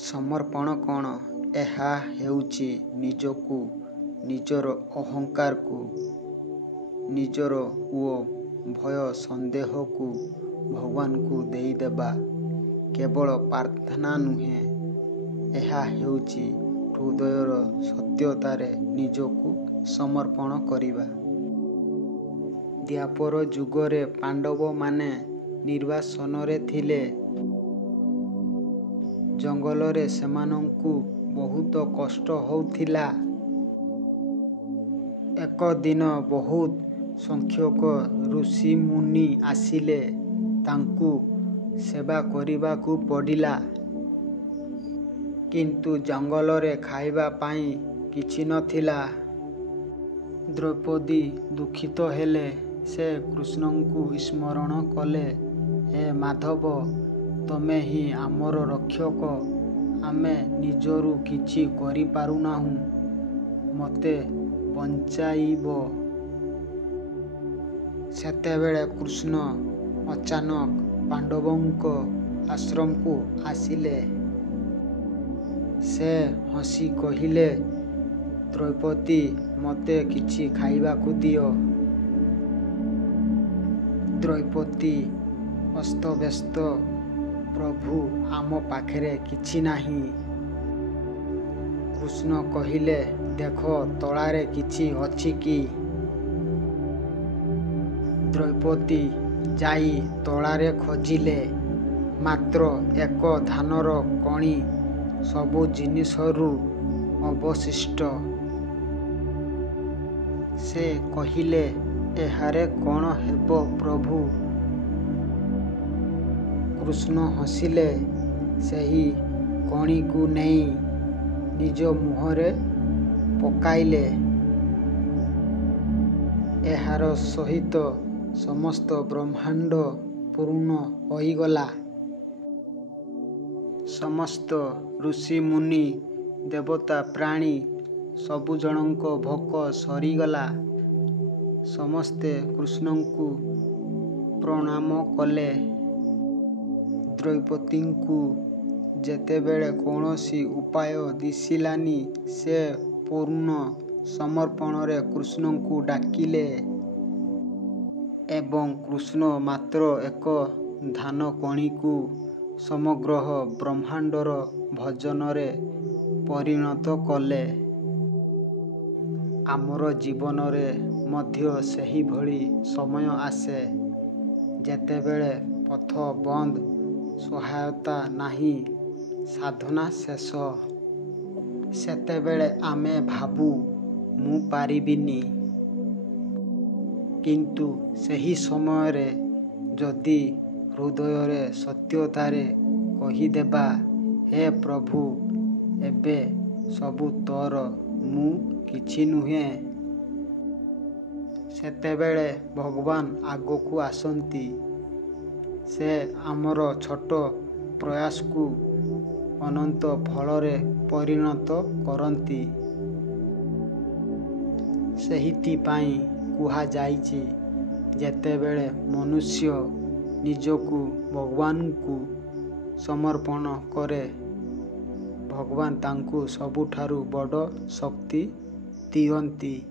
ସମର୍ପଣ କ'ଣ? ଏହା ହେଉଛି ନିଜକୁ, ନିଜର ଅହଙ୍କାରକୁ, ନିଜର ଓ ଭୟ ସନ୍ଦେହକୁ ଭଗବାନଙ୍କୁ ଦେଇଦେବା। କେବଳ ପ୍ରାର୍ଥନା ନୁହେଁ, ଏହା ହେଉଛି ହୃଦୟର ସତ୍ୟତାରେ ନିଜକୁ ସମର୍ପଣ କରିବା। ଦ୍ୱାପର ଯୁଗରେ ପାଣ୍ଡବମାନେ ନିର୍ବାସନରେ ଥିଲେ। ଜଙ୍ଗଲରେ ସେମାନଙ୍କୁ ବହୁତ କଷ୍ଟ ହେଉଥିଲା। ଏକ ଦିନ ବହୁତ ସଂଖ୍ୟକ ଋଷିମୁନି ଆସିଲେ। ତାଙ୍କୁ ସେବା କରିବାକୁ ପଡ଼ିଲା। କିନ୍ତୁ ଜଙ୍ଗଲରେ ଖାଇବା ପାଇଁ କିଛି ନଥିଲା। ଦ୍ରୌପଦୀ ଦୁଃଖିତ ହେଲେ। ସେ କୃଷ୍ଣଙ୍କୁ ସ୍ମରଣ କଲେ, ହେ ମାଧବ, ତମେ ହିଁ ଆମର ରକ୍ଷକ। ଆମେ ନିଜରୁ କିଛି କରିପାରୁନାହୁଁ। ମୋତେ ବଞ୍ଚାଇବ। ସେତେବେଳେ କୃଷ୍ଣ ଅଚାନକ ପାଣ୍ଡବଙ୍କ ଆଶ୍ରମକୁ ଆସିଲେ। ସେ ହସି କହିଲେ, ଦ୍ରୌପଦୀ, ମୋତେ କିଛି ଖାଇବାକୁ ଦିଅ। ଦ୍ରୌପଦୀ ଅସ୍ତବ୍ୟସ୍ତ, ପ୍ରଭୁ, ଆମ ପାଖରେ କିଛି ନାହିଁ। କୃଷ୍ଣ କହିଲେ, ଦେଖ ତଳାରେ କିଛି ଅଛି କି? ଦ୍ରୌପଦୀ ଯାଇ ତଳାରେ ଖୋଜିଲେ। ମାତ୍ର ଏକ ଧାନର କଣି ସବୁ ଜିନିଷରୁ ଅବଶିଷ୍ଟ। ସେ କହିଲେ, ଏହାର କ'ଣ ହେବ ପ୍ରଭୁ? କୃଷ୍ଣ ହସିଲେ। ସେହି କଣିକୁ ନେଇ ନିଜ ମୁହଁରେ ପକାଇଲେ। ଏହାର ସହିତ ସମସ୍ତ ବ୍ରହ୍ମାଣ୍ଡ ପୂର୍ଣ୍ଣ ହୋଇଗଲା। ସମସ୍ତ ଋଷିମୁନି, ଦେବତା, ପ୍ରାଣୀ ସବୁଜଣଙ୍କ ଭୋକ ସରିଗଲା। ସମସ୍ତେ କୃଷ୍ଣଙ୍କୁ ପ୍ରଣାମ କଲେ। ଦ୍ରୌପଦୀଙ୍କୁ ଯେତେବେଳେ କୌଣସି ଉପାୟ ଦିଶିଲାନି, ସେ ପୂର୍ଣ୍ଣ ସମର୍ପଣରେ କୃଷ୍ଣଙ୍କୁ ଡାକିଲେ। ଏବଂ କୃଷ୍ଣ ମାତ୍ର ଏକ ଧାନକଣିକୁ ସମଗ୍ର ବ୍ରହ୍ମାଣ୍ଡର ଭୋଜନରେ ପରିଣତ କଲେ। ଆମର ଜୀବନରେ ମଧ୍ୟ ସେହିଭଳି ସମୟ ଆସେ, ଯେତେବେଳେ ପଥ ବନ୍ଦ, ସହାୟତା ନାହିଁ, ସାଧନା ଶେଷ। ସେତେବେଳେ ଆମେ ଭାବୁ, ମୁଁ ପାରିବିନି। କିନ୍ତୁ ସେହି ସମୟରେ ଯଦି ହୃଦୟରେ ସତ୍ୟତାରେ କହିଦେବା, ହେ ପ୍ରଭୁ, ଏବେ ସବୁ ତୋର, ମୁଁ କିଛି ନୁହେଁ, ସେତେବେଳେ ଭଗବାନ ଆଗକୁ ଆସନ୍ତି। ସେ ଆମର ଛୋଟ ପ୍ରୟାସକୁ ଅନନ୍ତ ଫଳରେ ପରିଣତ କରନ୍ତି। ସେଇଥିପାଇଁ କୁହାଯାଇଛି, ଯେତେବେଳେ ମନୁଷ୍ୟ ନିଜକୁ ଭଗବାନଙ୍କୁ ସମର୍ପଣ କରେ, ଭଗବାନ ତାଙ୍କୁ ସବୁଠାରୁ ବଡ଼ ଶକ୍ତି ଦିଅନ୍ତି।